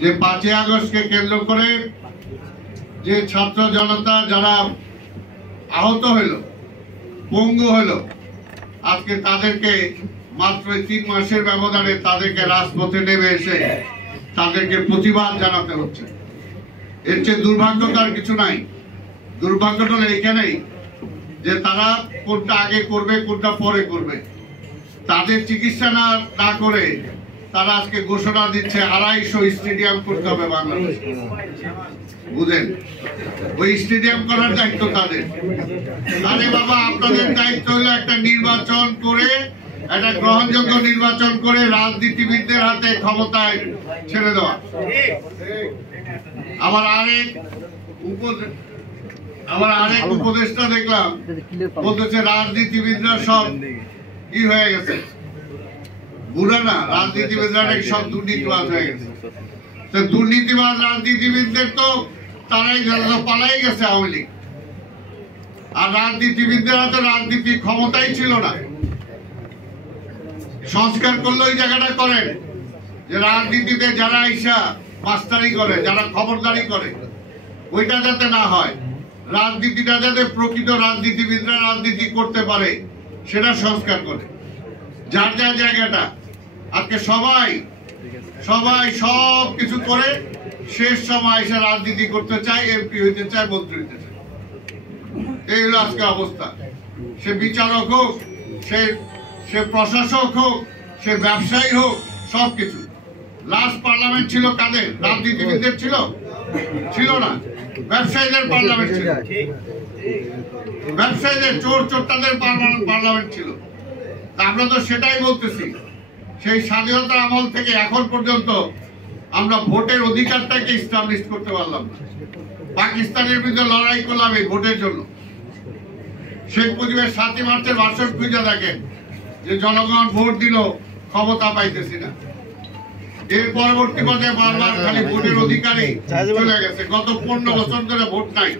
যে 5ই আগস্টকে কেন্দ্র করে যে ছাত্র জনতা যারা আহত হইল, পঙ্গু হইল, আজকে তাদেরকে মাত্র 3 মাসের ব্যবধানে তাদেরকে রাজপথে নেমে এসে তাদেরকে প্রতিবাদ জানাতে হচ্ছে। এর চেয়ে দুর্ভাগ্যতার কিছু নাই। দুর্ভাগ্যটা এইখানেই যে তারা কোনটা আগে করবে, কোনটা পরে করবে। তাদের চিকিৎসা না করে তারা আজকে ঘোষণা দিচ্ছে 250 স্টেডিয়াম করতে হবে বাংলাদেশে। বুঝেন, ওই স্টেডিয়াম করার দায়িত্ব তাদের। আরে বাবা, আপনাদের দায়িত্ব হলো একটা নির্বাচন করে, একটা গ্রহণযোগ্য নির্বাচন করে রাজনীতিবিদদের হাতে ক্ষমতায় ছেড়ে দেওয়া। আবার আরেক উপদেষ্টা দেখলাম বলতেছে রাজনীতিবিদরা সব কি হয়ে গেছে, বুড়া না, রাজনীতিবিদরা নাকি সব দুর্নীতিবাজ হয়ে গেছে। তো দুর্নীতিবাজ রাজনীতিবিদদের তো তারাই পালাই গেছে আওয়ামী লীগ। আর রাজনীতিবিদদের হাতে রাজনীতির ক্ষমতাই ছিল না। সংস্কার করলে ওই জায়গাটা করেন যে রাজনীতিতে যারা আইসা মাস্টারি করে, যারা খবরদারি করে, ওইটা যাতে না হয়। রাজনীতিটা যাতে প্রকৃত রাজনীতিবিদরা রাজনীতি করতে পারে সেটা সংস্কার করে। যার যার জায়গাটা আজকে সবাই সব কিছু করে শেষ সময় এসে রাজনীতি করতে চায়, এমপি হইতে চায়, মন্ত্রী হইতে চায়। এই হলো আজকে অবস্থা। সে বিচারক হোক, সে প্রশাসক হোক, সে ব্যবসায়ী হোক, সবকিছু। লাস্ট পার্লামেন্ট ছিল কাদের? রাজনীতিবিদদের ছিল না, ব্যবসায়ীদের পার্লামেন্ট ছিল। ব্যবসায়ীদের চোরটাদের পার্লামেন্ট ছিল। আমরা তো সেটাই বলতেছি। সেই স্বাধীনতা আমল থেকে এখন পর্যন্ত আমরা ভোটের অধিকারটাকে এস্টাবলিশ করতে পারলাম না। পাকিস্তানের বিরুদ্ধে লড়াই করলাম এই ভোটের জন্য। শেখ মুজিবের 7ই মার্চের ভাষণ খুঁজে দেখেন যে জনগণ ভোট দিল, ক্ষমতা পাইতেছি না। এর পরবর্তী পর্যায়ে বারবার খালি ভোটের অধিকারী চলে গেছে। গত 15 বছর ধরে ভোট নাই।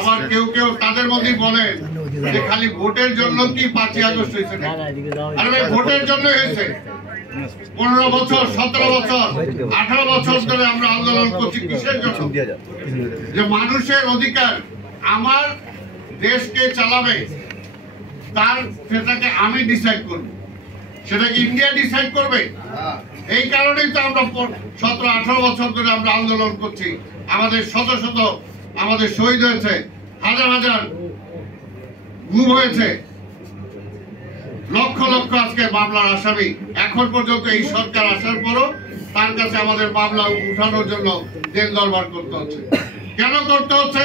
আবার কেউ তাদের মধ্যেই বলেন যে খালি ভোটের জন্য কি 5ই আগস্ট হয়েছে। আরে ভাই, ভোটের জন্য হয়েছে। 15 বছর, 17 বছর, 18 বছর ধরে আমরা আন্দোলন করছি কিসের জন্য? যে মানুষের অধিকার, আমার দেশকে চালাবে, সেটাকে আমি ডিসাইড করব, সেটাকে ইন্ডিয়া ডিসাইড করবে। এই কারণেই তো আমরা 17-18 বছর ধরে আমরা আন্দোলন করছি। আমাদের শত আমাদের শহীদ হয়েছে, হাজার গুম হয়েছে, লক্ষ আজকে মামলার আসামি। এখন পর্যন্ত এই সরকার আসার পরও তার কাছে আমাদের মামলা উঠানোর জন্য জেল দরবার করতে হচ্ছে। কেন করতে হচ্ছে?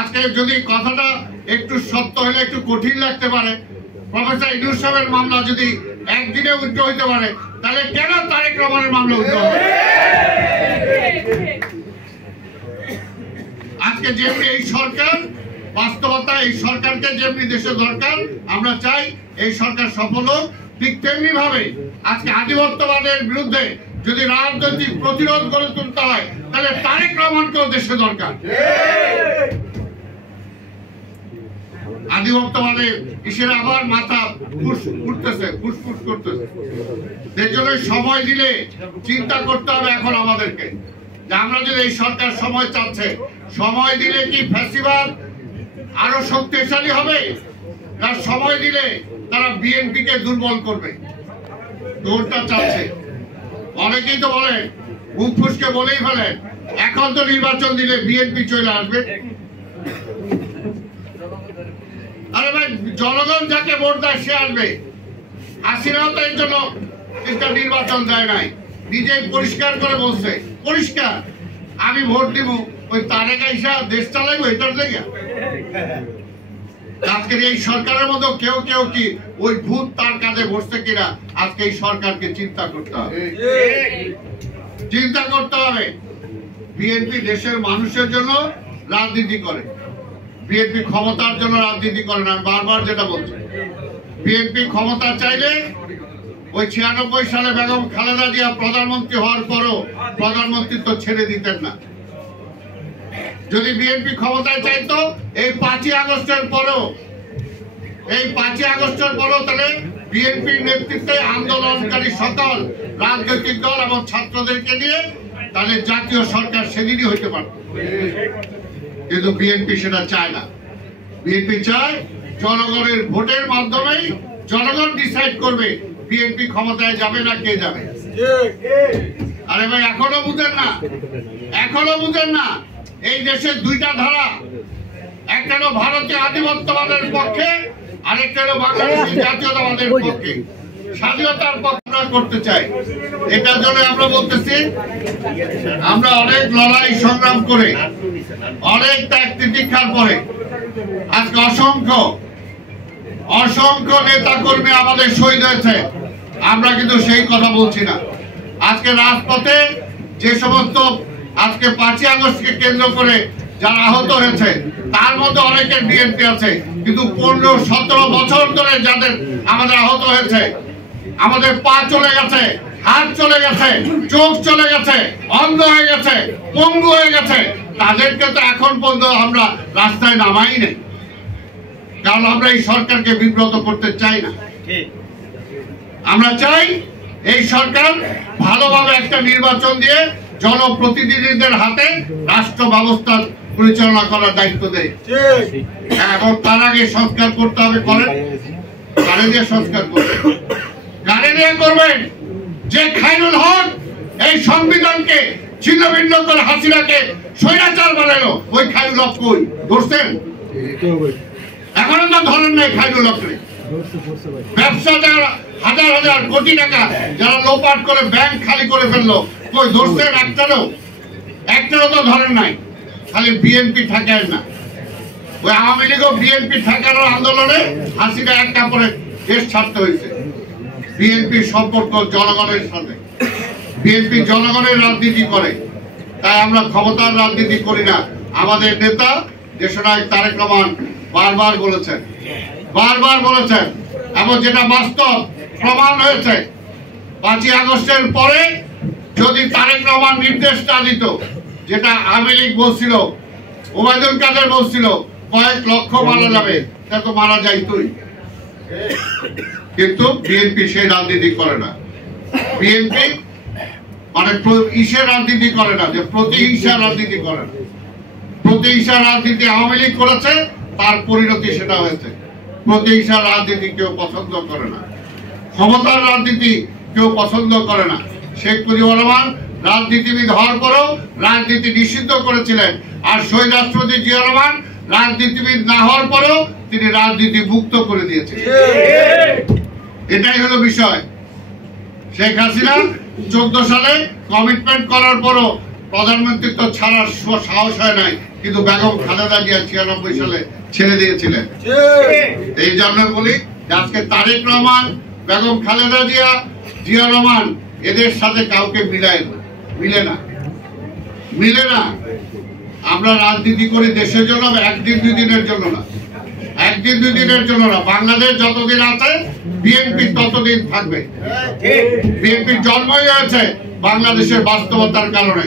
আজকে যদি কথাটা একটু সত্য হলে একটু কঠিন লাগতে পারে, প্রফেসর ইউনূস সাহেবের মামলা যদি একদিনে উঠতে হইতে পারে, তাহলে কেন তারেক রহমানের মামলা উঠতে হবে? আজকে যেমনি এই সরকার বাস্তবতা, এই সরকারকে যেমনি দেশে দরকার, আমরা চাই এই সরকার সফল হোক। ঠিক তেমনি ভাবে আজকে আধিপত্যবাদের বিরুদ্ধে যদি রাজনৈতিক প্রতিরোধ গড়ে তুলতে হয়, তাহলে তারেক রহমানকেও দেশে দরকার। আধিপত্যবাদে কিসের আবার মাথা উঠতেছে, ফুসফুস করতেছে। সেই জন্য সময় দিলে চিন্তা করতে হবে এখন আমাদেরকে যে আমরা যদি এই সরকার সময় চাচ্ছে, সময় দিলে কি ফ্যাসিবাদ আরো শক্তিশালী হবে, না সময় দিলে তারা বিএনপি কে দুর্বল করবে? কোনটা চাচ্ছে? অনেকেই তো বলে, মুখ ফুসকে বলেই ফেলেন, এখন তো নির্বাচন দিলে বিএনপি চলে আসবে। আরে ভাই, জনগণ যাকে ভোট দেয় সে আসবে। হাসিনাও তো এর জন্য একটা নির্বাচন দেয় নাই, নিজেই পরিষ্কার করে বলছে, পরিষ্কার আমি ভোট দিব, ওই তারেক আইসা দেশ চালাইবো, এটার জায়গা। আজকের এই সরকারের মধ্যে কেউ কি ওই ভূত তার কাঁধে বসছে কিনা, আজকে এই সরকারকে চিন্তা করতে হবে। বিএনপি দেশের মানুষের জন্য রাজনীতি করে, বিএনপি ক্ষমতার জন্য রাজনীতি করে না। বারবার যেটা বলছে, বিএনপি ক্ষমতা চাইলে ওই 96 সালে বেগম খালেদা জিয়া প্রধানমন্ত্রী হওয়ার পরও প্রধানমন্ত্রিত্ব ছেড়ে দিতেন না। যদি বিএনপি ক্ষমতায় চাইতো এই 5ই আগস্টের পরও, তাহলে বিএনপির নেতৃত্বে আন্দোলনকারী সকল রাজনৈতিক দল এবং ছাত্রদেরকে নিয়ে, তাহলে জাতীয় সরকার সেদিনই হইতে পারত। কিন্তু বিএনপি সেটা চায় না। বিএনপি চায় জনগণের ভোটের মাধ্যমেই জনগণ ডিসাইড করবে বিএনপি ক্ষমতায় যাবে না কে যাবে। আরে ভাই এখনো বুঝেন না, এখনো বুঝেন না। এই দেশের দুইটা ধারা, একটা হলো ভারতীয় আধিপত্যবাদের পক্ষে, আরেকটা হলো বাংলাদেশের জাতীয়তাবাদের পক্ষে, স্বাধীনতার পক্ষে করতে চাই। এটার জন্য আমরা বলতেছি, আমরা অনেক লড়াই সংগ্রাম করে, অনেক ত্যাগ তিতিক্ষার পরে আজকে অসংখ্য অসংখ্য নেতা কর্মী আমাদের শহীদ হয়েছে। আমরা কিন্তু সেই কথা বলছি না। আজকে রাজপথে যে সমস্ত আজকে 5ই আগস্টকে কেন্দ্র করে যারা আহত হয়েছে, তার মধ্যে অনেকের বিএনপি আছে, কিন্তু 15-17 বছর ধরে যাদের আমাদের আহত হয়েছে, আমাদের পা চলে গেছে, হাত চলে গেছে, চোখ চলে গেছে, অন্ধ হয়ে গেছে, পঙ্গু হয়ে গেছে, তাদেরকে তো এখন পর্যন্ত আমরা রাস্তায় নামাই নেই। কারণ আমরা এই সরকারকে বিব্রত করতে চাই না। আমরা চাই এই সরকার ভালোভাবে একটা নির্বাচন দিয়ে জনপ্রতিনিধিদের হাতে রাষ্ট্র ব্যবস্থা পরিচালনা করার দায়িত্ব দেয়। এবং তার আগে সংস্কার করতে হবে, করেন। গাড়ি দিয়ে সংস্কার করবেন, গাড়ি দিয়ে করবেন। যে খায়রুল হক এই সংবিধানকে ছিন্ন ভিন্ন করে হাসিনাকে স্বৈরাচার বানালো, ওই খায়রুল হক কই ধরছেন? এখনো তো ধরেন নাই খায়রুল হকরে। ব্যবসাদার হাজার হাজার কোটি টাকা যারা লোপাট করে ব্যাংক খালি করে ফেললো, কই ধরছেন? একটারও তো ধরেন নাই। খালি বিএনপি ঠেকায় না। ওই আওয়ামী লীগও বিএনপি ঠেকানোর আন্দোলনে হাসিনা এক কাপড়ে দেশ ছাড়তে হয়েছে। বিএনপির সম্পর্ক জনগণের সাথে, বিএনপি জনগণের রাজনীতি করে, তাই আমরা ক্ষমতার রাজনীতি করি না। আমাদের নেতা দেশনায়ক তারেক রহমান বারবার বলেছেন এবং যেটা বাস্তব প্রমাণ হয়েছে, 5ই আগস্টের পরে যদি তারেক রহমান নির্দেশ না দিত, যেটা আওয়ামী লীগ বলছিল, ওবায়দুল কাদের বলছিল কয়েক লক্ষ মারা যাবে, তা তো মারা যাইতই। কিন্তু বিএনপি সেই রাজনীতি করে না। বিএনপি মানে রাজনীতি করে না, যে প্রতিহিংসার রাজনীতি করে না। প্রতিহিংসার রাজনীতি আওয়ামী লীগ করেছে, তার পরিণতি সেটা হয়েছে। প্রতিহিংসার রাজনীতি কেউ পছন্দ করে না, ক্ষমতার রাজনীতি কেউ পছন্দ করে না। শেখ মুজিবুর রহমান রাজনীতিবিদ হওয়ার পরেও রাজনীতি নিষিদ্ধ করেছিলেন, আর শহীদ রাষ্ট্রপতি জিয়া রহমান রাজনীতিবিদ না হওয়ার পরেও তিনি রাজনীতি মুক্ত করে দিয়েছেন। এটাই হলো বিষয়। শেখ হাসিনা 14 সালে কমিটমেন্ট করার পরও প্রধানমন্ত্রিত্ব ছাড়ার সাহস হয় নাই, কিন্তু বেগম খালেদা জিয়া 96 সালে ছেড়ে দিয়েছিলেন। এই জন্য বলি আজকে তারেক রহমান, বেগম খালেদা জিয়া, জিয়া রহমান এদের সাথে কাউকে মিলে না। আমরা রাজনীতি করি দেশের জন্য, একদিন দুই দিনের জন্য না, একদিন দুই দিনের জন্য না। বাংলাদেশ যতদিন আছে বিএনপি ততদিন থাকবে। বিএনপির জন্মই হয়েছে বাংলাদেশের বাস্তবতার কারণে।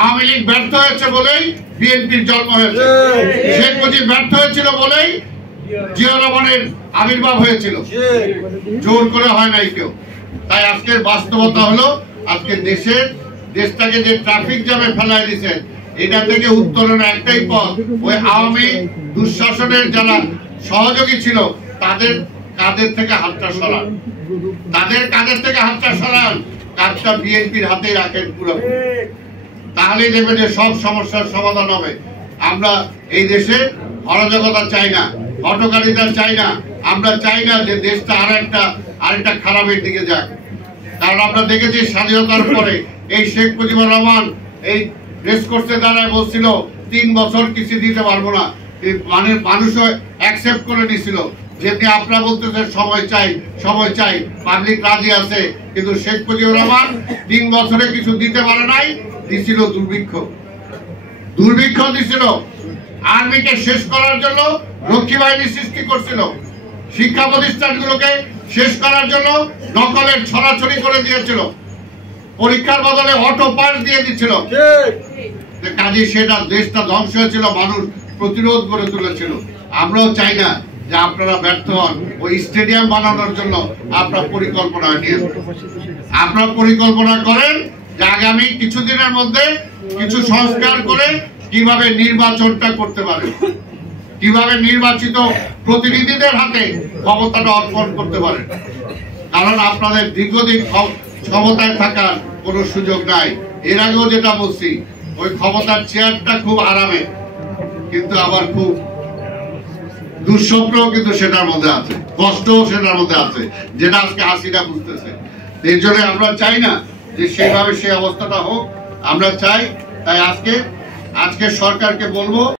আওয়ামী লীগ ব্যর্থ হয়েছে বলেই বিএনপির জন্ম হয়েছে। শেখ মুজিব ব্যর্থ হয়েছিল বলেই জিয়া রহমানের আবির্ভাব হয়েছিল। জোর করে হয় নাই কেউ। তাই আজকের বাস্তবতা হলো, আজকে দেশটাকে যে ট্রাফিক জ্যামে ফেলায় দিচ্ছেন, এটা থেকে উত্তরণের একটাই পথ, ওই আওয়ামী দুঃশাসনের যারা সহযোগী ছিল তাদের কাঁধের থেকে হাতটা সরান, কাজটা বিএনপির হাতে রাখেন পুরো। তাহলেই দেখবেন যে সব সমস্যার সমাধান হবে। আমরা এই দেশে অরাজকতা চাই না, হটকারিতা চাই না। আমরা চাই না যে দেশটা আরেকটা খারাপের দিকে যাক। কারণ আমরা দেখেছি স্বাধীনতার পরে এই শেখ মুজিবুর রহমান এই রেসকোর্সে দাঁড়ায় বলছিল 3 বছর কিছু দিতে পারবো না। মানে মানুষও অ্যাকসেপ্ট করে নিছিল, যেতে আপনারা বলতেছেন সময় চাই, পাবলিক রাজি আছে। কিন্তু শেখ মুজিবুর রহমান 3 বছরে কিছু দিতে পারে নাই, দিছিল দুর্ভিক্ষ দিছিল। আর্মিকে শেষ করার জন্য রক্ষী বাহিনী সৃষ্টি করছিল, শিক্ষা প্রতিষ্ঠানগুলোকে শেষ করার জন্য নকলের ছড়াছড়ি করে দিয়েছিল, পরীক্ষার বদলে অটো পাস দিয়ে দিচ্ছিল। কাজে সেটা দেশটা ধ্বংস হয়েছিল, মানুষ প্রতিরোধ করে তুলেছিল। আমরাও চাই না যে আপনারা ব্যর্থ হন ওই স্টেডিয়াম বানানোর জন্য আপনার পরিকল্পনা নিয়ে আপনারা পরিকল্পনা করেন যে আগামী কিছুদিনের মধ্যে কিছু সংস্কার করে কিভাবে নির্বাচনটা করতে পারে, কিভাবে নির্বাচিত প্রতিনিধিদের হাতে ক্ষমতাটা অর্পণ করতে পারে। কারণ আপনাদের দীর্ঘদিন ক্ষমতায় থাকার কোনো সুযোগ নাই। এর আগেও যেটা বলছি, ওই ক্ষমতার চেয়ারটা খুব আরামে, কিন্তু আবার খুব দুঃস্বপ্নও কিন্তু সেটার মধ্যে আছে, কষ্টও সেটার মধ্যে আছে, যেটা আজকে হাসিনা বুঝতেছে। এর জন্য আমরা চাই না যে সেইভাবে সেই অবস্থাটা হোক, আমরা চাই। তাই আজকে সরকারকে বলবো